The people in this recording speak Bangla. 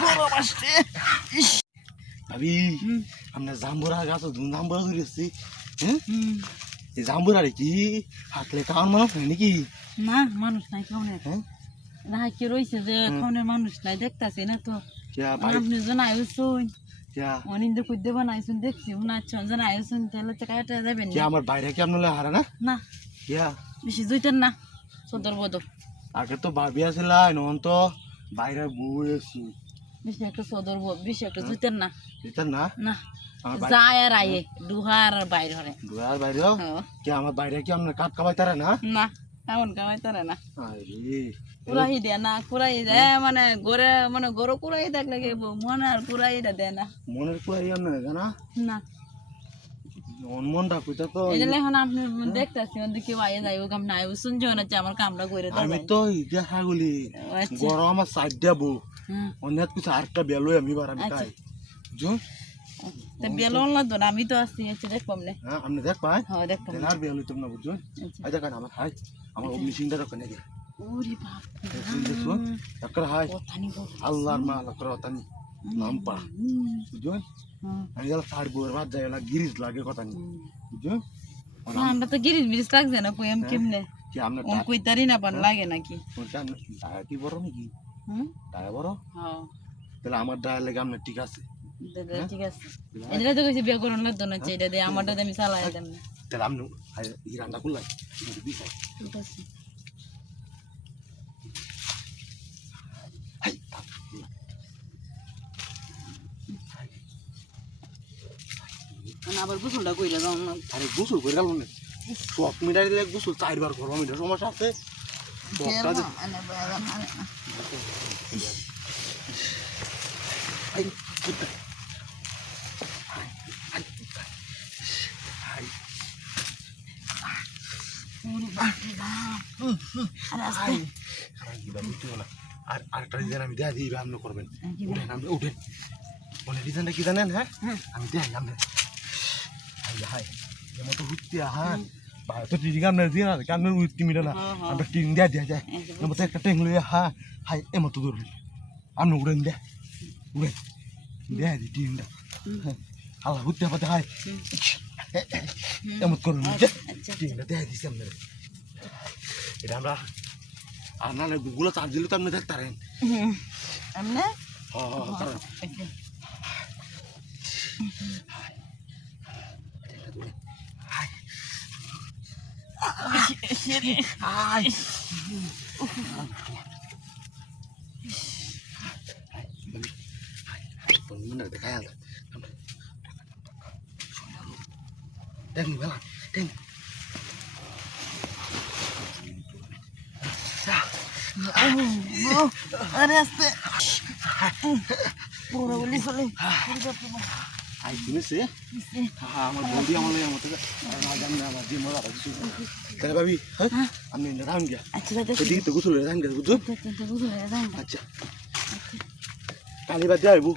গরম আসছে। ভাবি আমরা জাম্বুরা গাছ জাম্বুরা ধরেছি। হ্যাঁ এই জাম্বুরারে কি হাতলে খাওয়ার মানুষ হয় নাকি? না মানুষ নাই খাওনের। হ্যাঁ না কি রয়েছে যে খাওনের মানুষ নাই দেখতাছি না তো। क्या আপনি জানাই শুন क्या অনিন্দ কুদ্দে বানাইছুন দেখছি উনাচ্ছন জানাই শুন তাহলে তো কাটা যাবেন क्या আমার বাইরে কি আপনার হারা না না क्या বেশি জুইতেন না সদর বদর আগে তো ভাবি আছিল নন তো বাইরে বসি বেশি একটা সদর বেশি একটা জুইতেন না এটা না না আমার যায় আর আয়ে দুহার বাইর হরে দুয়ার বাইরে হ্যাঁ। কি আমার বাইরে কি আপনার কাট কামাই তারা না না এমন কামাই তারে না আরে কুড়াই দেয় না কুড়াই দেয় মানে গড়ে মানে গরু কুড়াই দেখলে কি মনে আর কুড়াইটা দেয় না মনের কুয়াই আপনার জানা না মনটা কইতা তো এই জন্য এখন আপনি দেখতেছি ওদের কেউ আয়ে যায় ও কাম নাই ও শুনছে না যে আমার কামটা করে দাও আমি তো দেখা গলি আচ্ছা গরম আমার সাইড দেবো হুম অনেক কিছু আরেকটা বেলো আমি বার আমি খাই বুঝুন তা বেলন লাগতো না আমি তো আসছি হচ্ছে দেখবাম না হ্যাঁ আপনি দেখ পাই হ্যাঁ দেখতাম আর বেলো তুমি না বুঝুন আচ্ছা আই দেখান আমার হাই আমার অগ্নি সিংটা রাখেন নাকি ওরে বাপ দেখুন একটা হাই কথা নি বল আল্লাহর মা আল্লাহ তানি নামপা বুঝুন আমি গেল সার বউর বাদ যাই না গিরিজ লাগে কথা নি বুঝুন আমরা তো গিরিজ বিরিজ লাগছে না কই এম কেমনে কি আপনার ওন কই তারি না পান লাগে নাকি টাকা কি বড় নাকি হুম টাকা বড় হ্যাঁ তাহলে আমার ডায়া লেগে আপনার ঠিক আছে ঠিক আছে এটা তো কইছি বিয়ে করন লাগতো না এটা দিয়ে আমারটা আমি চালাই দেন না তাহলে আপনি এই রান্না করলাই দিছাই ঠিক আছে আবার গোসলটা কইলা দাও না আরে গোসল করে গেল না শখ মিটাই দিলে গোসল 4 বার করবো মিটার সমস্যা আছে শখটা যে আই কুত্তা আর আরেকটা ডিজাইন আমি দেয়া দিই আপনি করবেন উঠেন আপনি উঠেন মানে ডিজাইনটা কি জানেন হ্যাঁ আমি দেখাই আপনি হাই এমন তো উঠতে হ্যাঁ তো ঠিক আছে দিয়ে না আপনার উঠতে মিলে না আমরা টিন দেওয়া দেওয়া যায় এমন তো একটা টেং লইয়া হ্যাঁ হাই এমন তো ধরবেন আপনি উড়েন দেয়া উড়েন দেয়া দিই টিনটা আল্লাহ উঠতে পাতে হাই এমন করুন টিনটা দেয়া দিচ্ছি আপনার এটা আমরা আর না গুগলে চার্জ দিলে তো আপনি দেখতে পারেন আমনে দেখা দেখনি বেলা দেখ আরে আস্তে পুরো বলি চলে আই শুনেছে আমার বন্ধু আমার লাগে আমার জানি না আমার যে মজা পাচ্ছি তাহলে ভাবি হ্যাঁ আমি রাম গিয়া আচ্ছা এদিকে তো গোসল রাম গিয়া বুঝছো বুঝলে আচ্ছা কালি বাদ যাইবো